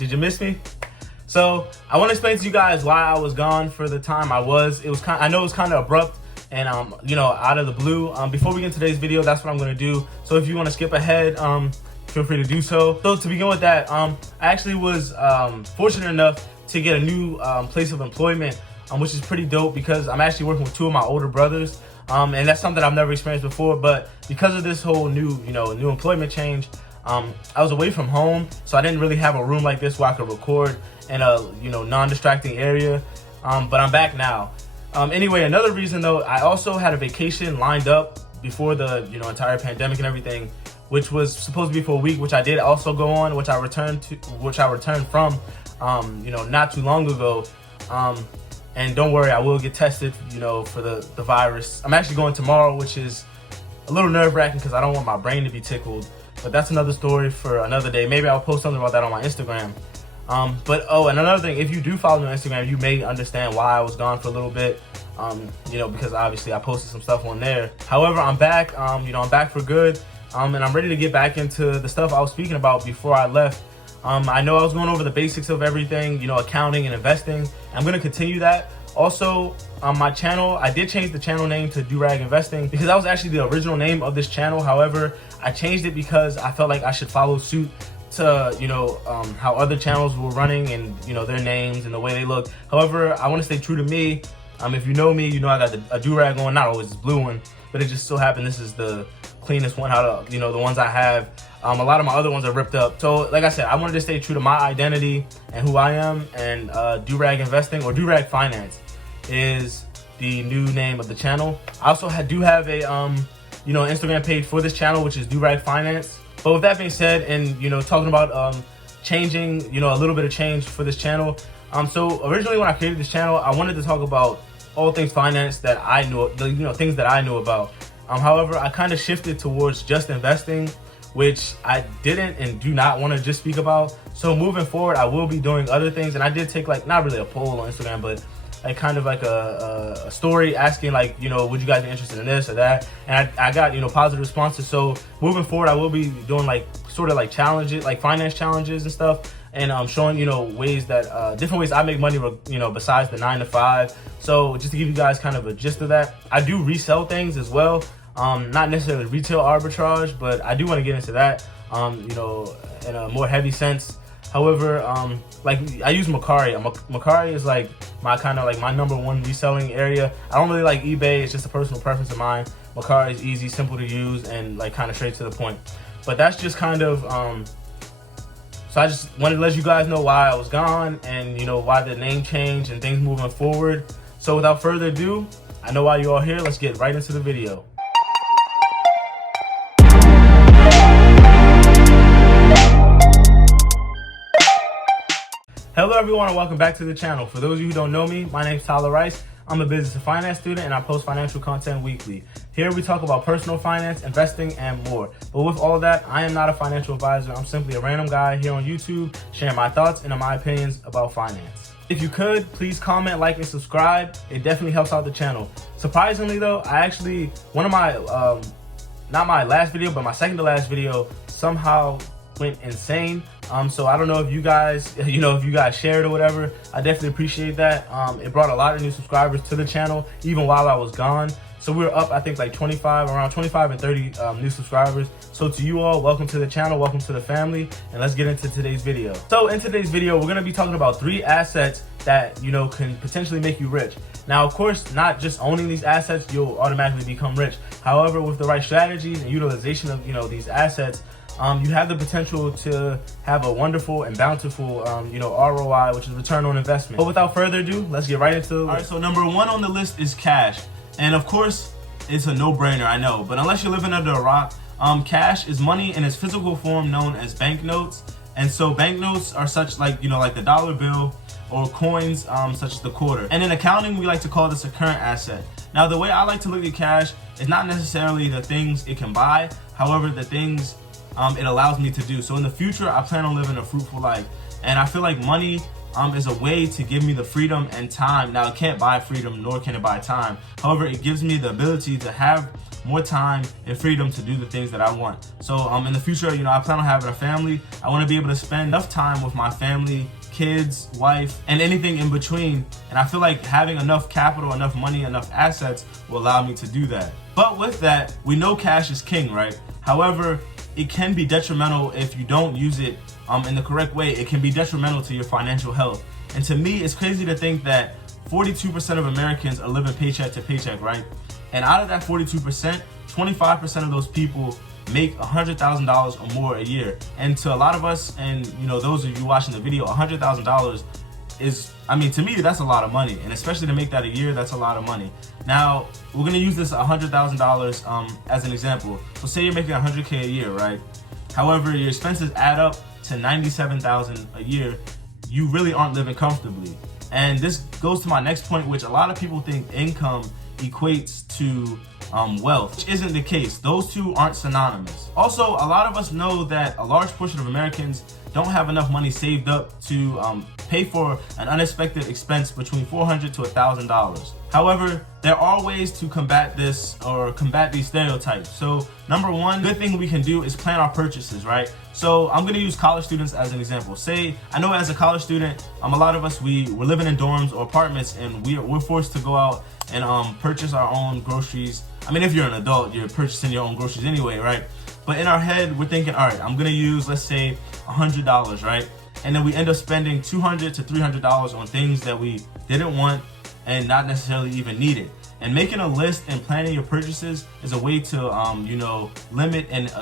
Did you miss me? So I want to explain to you guys why I was gone for the time I was. I know it was kind of abrupt and out of the blue. Before we get into today's video, that's what I'm going to do. So if you want to skip ahead, feel free to do so. So to begin with that, I actually was fortunate enough to get a new place of employment, which is pretty dope because I'm actually working with two of my older brothers. And that's something I've never experienced before, but because of this whole new employment change, I was away from home, so I didn't really have a room like this where I could record in a non-distracting area. But I'm back now. Anyway, another reason though, I also had a vacation lined up before the entire pandemic and everything, which was supposed to be for a week, which I did also go on, which I returned from, not too long ago. And don't worry, I will get tested, for the virus. I'm actually going tomorrow, which is a little nerve-wracking because I don't want my brain to be tickled. But that's another story for another day. Maybe I'll post something about that on my Instagram. And another thing, if you do follow me on Instagram, you may understand why I was gone for a little bit. Because obviously I posted some stuff on there. However, I'm back. I'm back for good. And I'm ready to get back into the stuff I was speaking about before I left. I know I was going over the basics of everything, accounting and investing. I'm going to continue that. Also, on my channel, I did change the channel name to Do-Rag Investing because that was actually the original name of this channel. However, I changed it because I felt like I should follow suit to, how other channels were running and, their names and the way they look. However, I want to stay true to me. If you know me, I got a do-rag on, not always this blue one, but it just so happened this is the cleanest one out of, the ones I have. A lot of my other ones are ripped up. So like I said, I wanted to stay true to my identity and who I am, and Do-Rag Investing or Do-Rag Finance is the new name of the channel. I also do have a Instagram page for this channel, which is Do-Rag Finance. But with that being said, and talking about changing, a little bit of change for this channel. So originally when I created this channel, I wanted to talk about all things finance that I knew, things that I knew about. However, I kind of shifted towards just investing, which I didn't and do not want to just speak about. So moving forward, I will be doing other things. And I did take not really a poll on Instagram, but kind of a story asking would you guys be interested in this or that? And I got, positive responses. So moving forward, I will be doing sort of challenges, finance challenges and stuff. And showing, ways that, different ways I make money, besides the 9 to 5. So just to give you guys kind of a gist of that, I do resell things as well. Not necessarily retail arbitrage, but I do want to get into that, in a more heavy sense. However, I use Mercari. Mercari is my number one reselling area. I don't really like eBay. It's just a personal preference of mine. Mercari is easy, simple to use, and kind of straight to the point. But that's just kind of, so I just wanted to let you guys know why I was gone and, why the name change and things moving forward. So without further ado, I know why you're all here. Let's get right into the video. Hello everyone and welcome back to the channel. For those of you who don't know me, my name is Tyler Rice. I'm a business and finance student and I post financial content weekly. Here we talk about personal finance, investing, and more. But with all that, I am not a financial advisor. I'm simply a random guy here on YouTube sharing my thoughts and my opinions about finance. If you could, please comment, like, and subscribe. It definitely helps out the channel. Surprisingly though, I actually, one of my, not my last video, but my second to last video somehow went insane. So I don't know if you guys, if you guys shared or whatever. I definitely appreciate that. It brought a lot of new subscribers to the channel, even while I was gone. So we were up, I think, around 25 and 30 new subscribers. So to you all, welcome to the channel, welcome to the family, and let's get into today's video. So in today's video, we're gonna be talking about 3 assets that, can potentially make you rich. Now, of course, not just owning these assets, you'll automatically become rich. However, with the right strategies and utilization of, these assets, you have the potential to have a wonderful and bountiful, ROI, which is return on investment. But without further ado, let's get right into the list. All right, so number 1 on the list is cash. And of course, it's a no-brainer, I know. But unless you're living under a rock, cash is money in its physical form known as banknotes. And so banknotes are such like the dollar bill or coins such as the quarter. And in accounting, we like to call this a current asset. Now, the way I like to look at cash is not necessarily the things it can buy, however, the things it allows me to do. So in the future, I plan on living a fruitful life. And I feel like money is a way to give me the freedom and time. Now, it can't buy freedom, nor can it buy time. However, it gives me the ability to have more time and freedom to do the things that I want. So in the future, I plan on having a family. I want to be able to spend enough time with my family, kids, wife, and anything in between. And I feel like having enough capital, enough money, enough assets will allow me to do that. But with that, we know cash is king, right? However, it can be detrimental if you don't use it in the correct way. It can be detrimental to your financial health. And to me, it's crazy to think that 42% of Americans are living paycheck to paycheck, right? And out of that 42%, 25% of those people make $100,000 or more a year. And to a lot of us, and those of you watching the video, $100,000 is, to me, that's a lot of money. And especially to make that a year, that's a lot of money. Now, we're gonna use this $100,000 as an example. So say you're making $100K a year, right? However, your expenses add up to $97,000 a year. You really aren't living comfortably. And this goes to my next point, which a lot of people think income equates to wealth, which isn't the case. Those two aren't synonymous. Also, a lot of us know that a large portion of Americans don't have enough money saved up to pay for an unexpected expense between $400 to $1,000. However, there are ways to combat this or combat these stereotypes. So number one, good thing we can do is plan our purchases, right? So I'm gonna use college students as an example. Say, I know as a college student, a lot of us, we're living in dorms or apartments, and we're forced to go out and purchase our own groceries. If you're an adult, you're purchasing your own groceries anyway, right? But in our head, we're thinking, all right, I'm gonna use, let's say, $100, right? And then we end up spending $200 to $300 on things that we didn't want and not necessarily even needed. And making a list and planning your purchases is a way to, limit and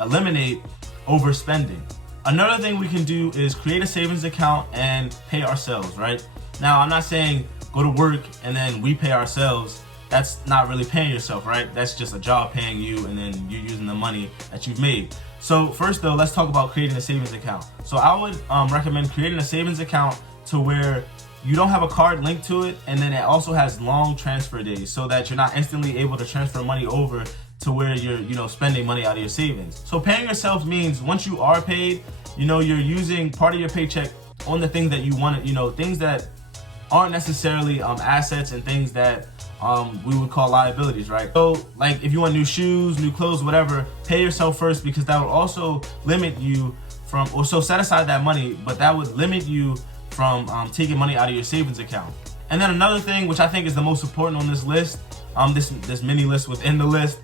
eliminate overspending. Another thing we can do is create a savings account and pay ourselves, right? Now, I'm not saying go to work and then we pay ourselves. That's not really paying yourself, right? That's just a job paying you, and then you're using the money that you've made. So first though, let's talk about creating a savings account. So I would recommend creating a savings account to where you don't have a card linked to it, and then it also has long transfer days so that you're not instantly able to transfer money over to where you're spending money out of your savings. So paying yourself means once you are paid, you're using part of your paycheck on the things that you want, things that aren't necessarily assets and things that we would call liabilities, right? So like if you want new shoes, new clothes, whatever, pay yourself first, because that will also limit you from, or so set aside that money, but that would limit you from taking money out of your savings account. And then another thing, which I think is the most important on this list, this mini list within the list,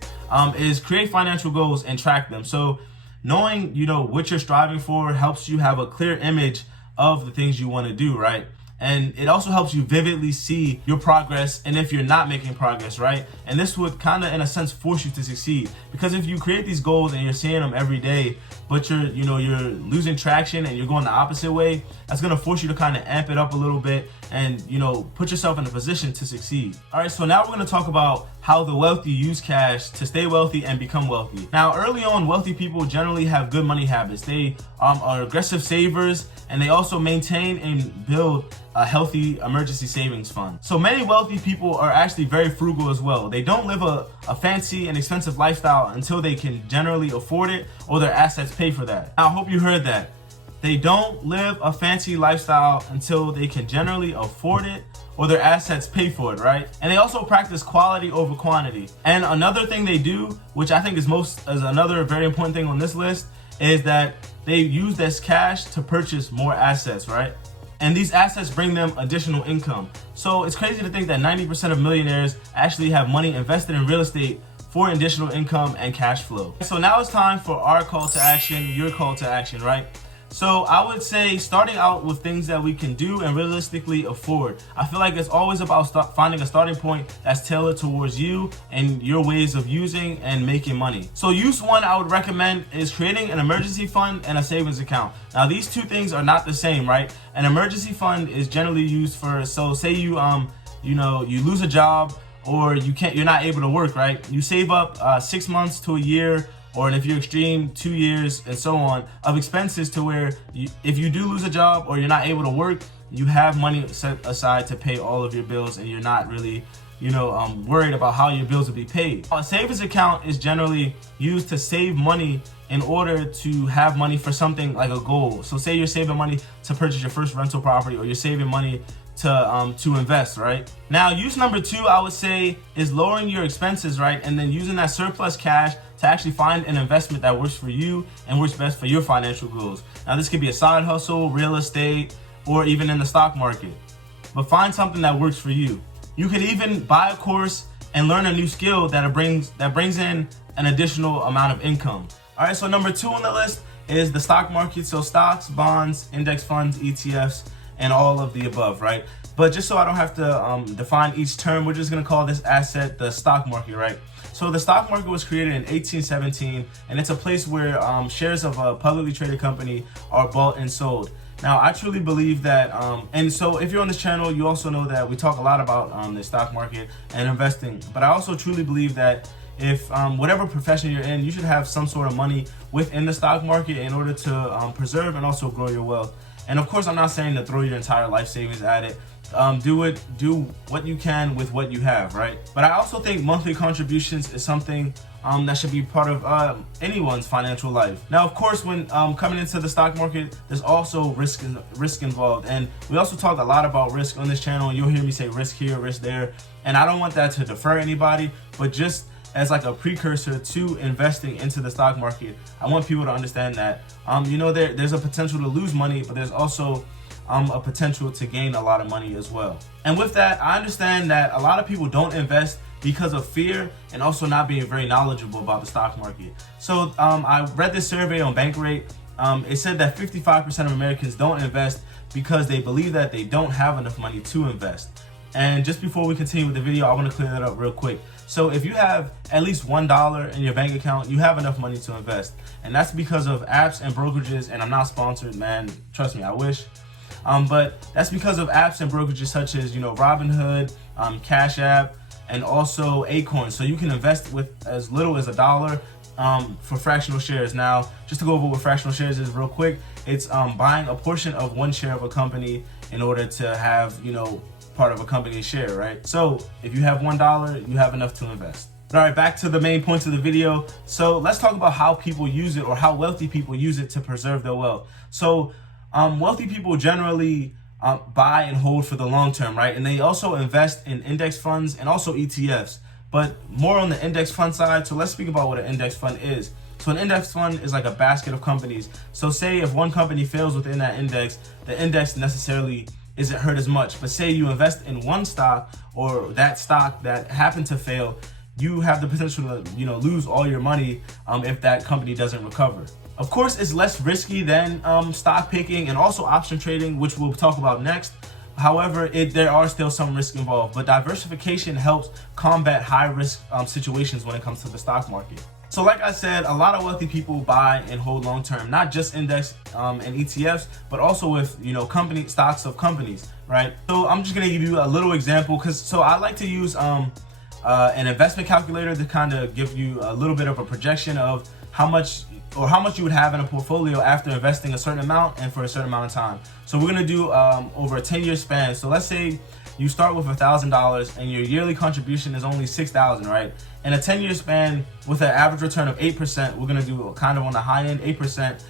is create financial goals and track them. So knowing, what you're striving for helps you have a clear image of the things you want to do, right? And it also helps you vividly see your progress and if you're not making progress, right? And this would kind of, in a sense, force you to succeed. Because if you create these goals and you're seeing them every day, but you're losing traction and you're going the opposite way, that's gonna force you to kind of amp it up a little bit and, put yourself in a position to succeed. All right, so now we're gonna talk about how the wealthy use cash to stay wealthy and become wealthy. Now, early on, wealthy people generally have good money habits. They are aggressive savers, and they also maintain and build a healthy emergency savings fund. So many wealthy people are actually very frugal as well. They don't live a fancy and expensive lifestyle until they can generally afford it or their assets pay for that. Now, I hope you heard that. They don't live a fancy lifestyle until they can generally afford it or their assets pay for it, right? And they also practice quality over quantity. And another thing they do, which I think is another very important thing on this list, is that they use this cash to purchase more assets, right? And these assets bring them additional income. So it's crazy to think that 90% of millionaires actually have money invested in real estate for additional income and cash flow. So now it's time for our call to action, your call to action, right? So I would say starting out with things that we can do and realistically afford. I feel like it's always about finding a starting point that's tailored towards you and your ways of using and making money. So use one I would recommend is creating an emergency fund and a savings account. Now these two things are not the same, right? An emergency fund is generally used for, so say you you lose a job or you're not able to work, right? You save up 6 months to a year, or if you're extreme, 2 years and so on, of expenses to where if you do lose a job or you're not able to work, you have money set aside to pay all of your bills and you're not really, worried about how your bills will be paid. A savings account is generally used to save money in order to have money for something like a goal. So say you're saving money to purchase your first rental property, or you're saving money to invest, right? Now, use number 2, I would say, is lowering your expenses, right? And then using that surplus cash to actually find an investment that works for you and works best for your financial goals. Now, this could be a side hustle, real estate, or even in the stock market. But find something that works for you. You could even buy a course and learn a new skill that brings in an additional amount of income. All right, so number 2 on the list is the stock market. So stocks, bonds, index funds, ETFs, and all of the above, right? But just so I don't have to define each term, we're just gonna call this asset the stock market, right? So the stock market was created in 1817, and it's a place where shares of a publicly traded company are bought and sold. Now, I truly believe that, and so if you're on this channel, you also know that we talk a lot about the stock market and investing, but I also truly believe that if whatever profession you're in, you should have some sort of money within the stock market in order to preserve and also grow your wealth. And of course, I'm not saying to throw your entire life savings at it. Do what you can with what you have, right? But I also think monthly contributions is something that should be part of anyone's financial life. Now, of course, when coming into the stock market, there's also risk involved. And we also talk a lot about risk on this channel. You'll hear me say risk here, risk there. And I don't want that to defer anybody, but just as like a precursor to investing into the stock market, I want people to understand that, there's a potential to lose money, but there's also a potential to gain a lot of money as well. And with that, I understand that a lot of people don't invest because of fear and also not being very knowledgeable about the stock market. So I read this survey on Bankrate. It said that 55% of Americans don't invest because they believe that they don't have enough money to invest. And just before we continue with the video, I want to clear that up real quick. So if you have at least $1 in your bank account, you have enough money to invest. And that's because of apps and brokerages, and I'm not sponsored, man, trust me, I wish. But that's because of apps and brokerages such as, Robinhood, Cash App, and also Acorn. So you can invest with as little as $1 for fractional shares. Now, just to go over what fractional shares is real quick, it's buying a portion of one share of a company in order to have, part of a company's share, right? So if you have $1, you have enough to invest. All right, back to the main points of the video. So let's talk about how people use it, or how wealthy people use it to preserve their wealth. So wealthy people generally buy and hold for the long term, right? And they also invest in index funds and also ETFs, but more on the index fund side. So let's speak about what an index fund is. So an index fund is like a basket of companies. So say if one company fails within that index, the index necessarily isn't hurt as much. But say you invest in one stock, or that stock that happened to fail, you have the potential to lose all your money if that company doesn't recover. Of course, it's less risky than stock picking and also option trading, which we'll talk about next. However, there are still some risk involved, but diversification helps combat high risk situations when it comes to the stock market. So like I said, a lot of wealthy people buy and hold long term, not just index and ETFs, but also with company stocks of companies, right? So I'm just gonna give you a little example, so I like to use an investment calculator to kind of give you a little bit of a projection of how much you would have in a portfolio after investing a certain amount and for a certain amount of time. So we're gonna do over a 10-year span. So let's say you start with $1,000 and your yearly contribution is only $6,000, right? In a 10-year span with an average return of 8%, we're gonna do kind of on the high end, 8%.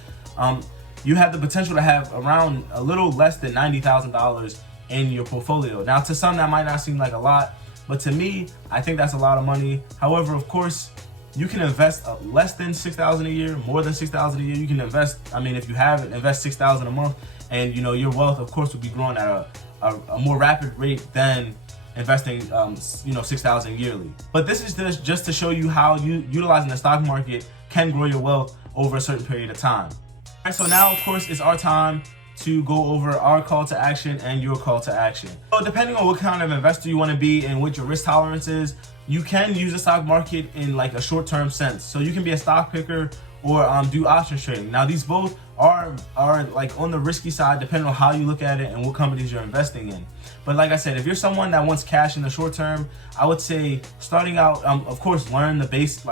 You have the potential to have around a little less than $90,000 in your portfolio. Now, to some that might not seem like a lot, but to me, I think that's a lot of money. However, of course, you can invest less than $6,000 a year, more than $6,000 a year. You can invest, if you have it, invest $6,000 a month, and your wealth, of course, will be growing at a more rapid rate than investing $6,000 yearly. But this is just to show you how utilizing the stock market can grow your wealth over a certain period of time. All right, so now, of course, it's our time to go over our call to action and your call to action. So depending on what kind of investor you want to be and what your risk tolerance is, you can use the stock market in like a short-term sense. So you can be a stock picker or do option trading. Now these both are like on the risky side depending on how you look at it and what companies you're investing in. But like I said, if you're someone that wants cash in the short term, I would say starting out, of course, learn the basics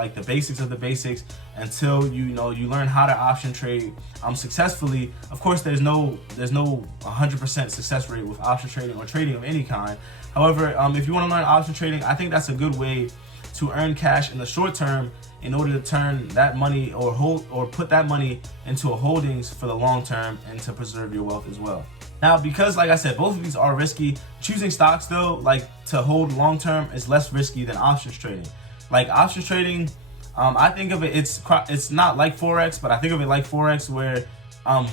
of the basics until you learn how to option trade successfully. Of course, there's no 100% success rate with option trading or trading of any kind. However, if you want to learn option trading, I think that's a good way to earn cash in the short term in order to turn that money or put that money into a holdings for the long term and to preserve your wealth as well. Now, because like I said, both of these are risky, choosing stocks though, like to hold long term, is less risky than options trading. Like options trading, I think of it, it's not like Forex, but I think of it like Forex, where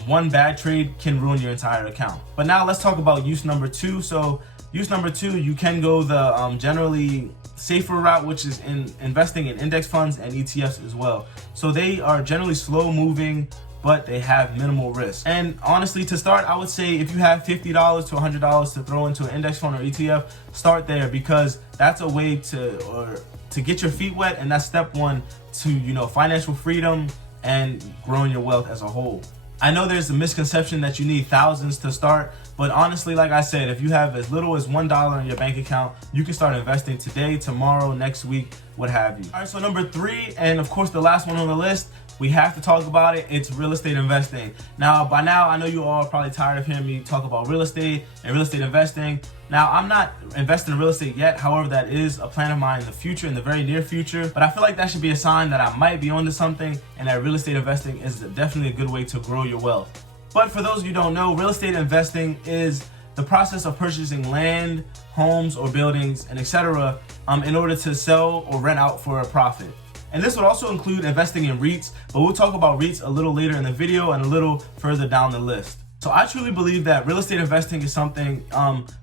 one bad trade can ruin your entire account. But now let's talk about use number 2. So use number 2, you can go the generally safer route, which is in investing in index funds and ETFs as well. So they are generally slow moving, but they have minimal risk. And honestly, to start, I would say if you have $50 to $100 to throw into an index fund or ETF, start there, because that's a way to get your feet wet, and that's step 1 to financial freedom and growing your wealth as a whole. I know there's a misconception that you need thousands to start, but honestly, like I said, if you have as little as $1 in your bank account, you can start investing today, tomorrow, next week, what have you. All right, so number 3, and of course the last one on the list, we have to talk about it. It's real estate investing. Now, by now, I know you all are probably tired of hearing me talk about real estate and real estate investing. Now, I'm not investing in real estate yet. However, that is a plan of mine in the future, in the very near future. But I feel like that should be a sign that I might be onto something, and that real estate investing is definitely a good way to grow your wealth. But for those of you who don't know, real estate investing is the process of purchasing land, homes, or buildings, and etc. In order to sell or rent out for a profit. And this would also include investing in REITs, but we'll talk about REITs a little later in the video and a little further down the list. So I truly believe that real estate investing is something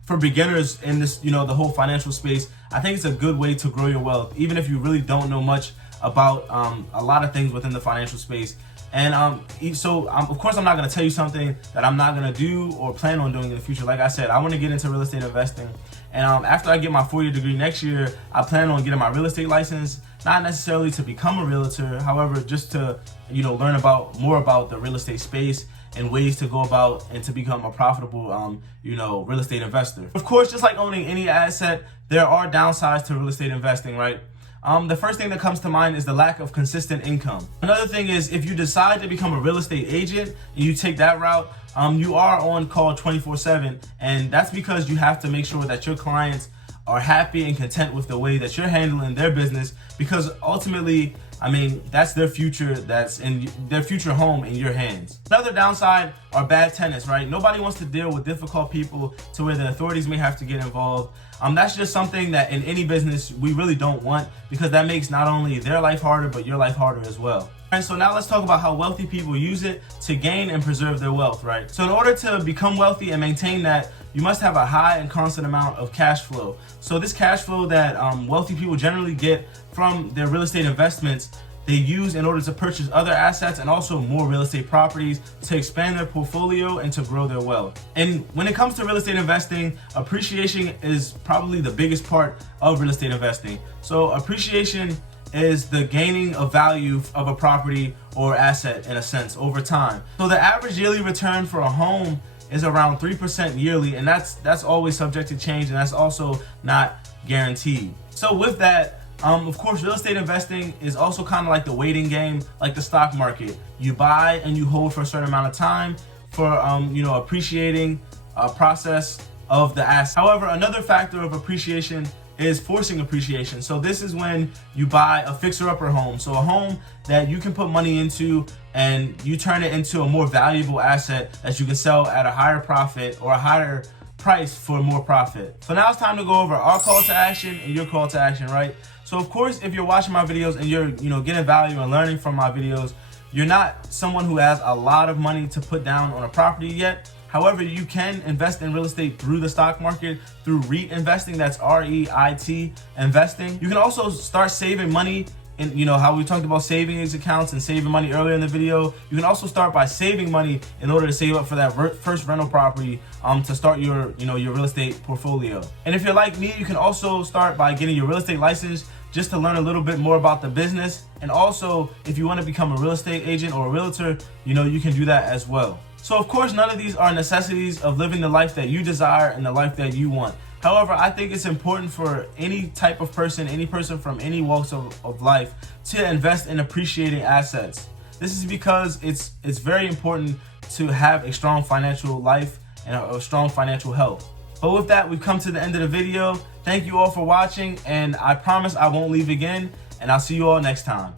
for beginners in this, the whole financial space. I think it's a good way to grow your wealth, even if you really don't know much about a lot of things within the financial space. And of course, I'm not going to tell you something that I'm not going to do or plan on doing in the future. Like I said, I want to get into real estate investing. And after I get my 4-year degree next year, I plan on getting my real estate license, not necessarily to become a realtor, however, just to, learn more about the real estate space and ways to go about and to become a profitable, real estate investor. Of course, just like owning any asset, there are downsides to real estate investing, right? The first thing that comes to mind is the lack of consistent income. Another thing is, if you decide to become a real estate agent and you take that route, you are on call 24/7, and that's because you have to make sure that your clients are happy and content with the way that you're handling their business, because ultimately, that's their future, that's in their future home in your hands. Another downside are bad tenants, right? Nobody wants to deal with difficult people to where the authorities may have to get involved. That's just something that in any business we really don't want, because that makes not only their life harder, but your life harder as well. And so now let's talk about how wealthy people use it to gain and preserve their wealth, right? So in order to become wealthy and maintain that, you must have a high and constant amount of cash flow. So this cash flow that wealthy people generally get from their real estate investments, they use in order to purchase other assets and also more real estate properties to expand their portfolio and to grow their wealth. And when it comes to real estate investing, appreciation is probably the biggest part of real estate investing. So appreciation is the gaining of value of a property or asset in a sense over time. So the average yearly return for a home is around 3% yearly, and that's always subject to change, and that's also not guaranteed. So with that, of course, real estate investing is also kind of like the waiting game, like the stock market. You buy and you hold for a certain amount of time for appreciating process of the asset. However, another factor of appreciation is forcing appreciation. So this is when you buy a fixer-upper home. So a home that you can put money into and you turn it into a more valuable asset that you can sell at a higher profit or a higher price for more profit. So now it's time to go over our call to action and your call to action, right? So of course, if you're watching my videos and you're getting value and learning from my videos, you're not someone who has a lot of money to put down on a property yet. However, you can invest in real estate through the stock market, through REIT investing, that's REIT investing. You can also start saving money in, how we talked about savings accounts and saving money earlier in the video. You can also start by saving money in order to save up for that first rental property to start your, your real estate portfolio. And if you're like me, you can also start by getting your real estate license just to learn a little bit more about the business. And also, if you want to become a real estate agent or a realtor, you can do that as well. So of course, none of these are necessities of living the life that you desire and the life that you want. However, I think it's important for any type of person, any person from any walks of life, to invest in appreciating assets. This is because it's very important to have a strong financial life and a strong financial health. But with that, we've come to the end of the video. Thank you all for watching, and I promise I won't leave again, and I'll see you all next time.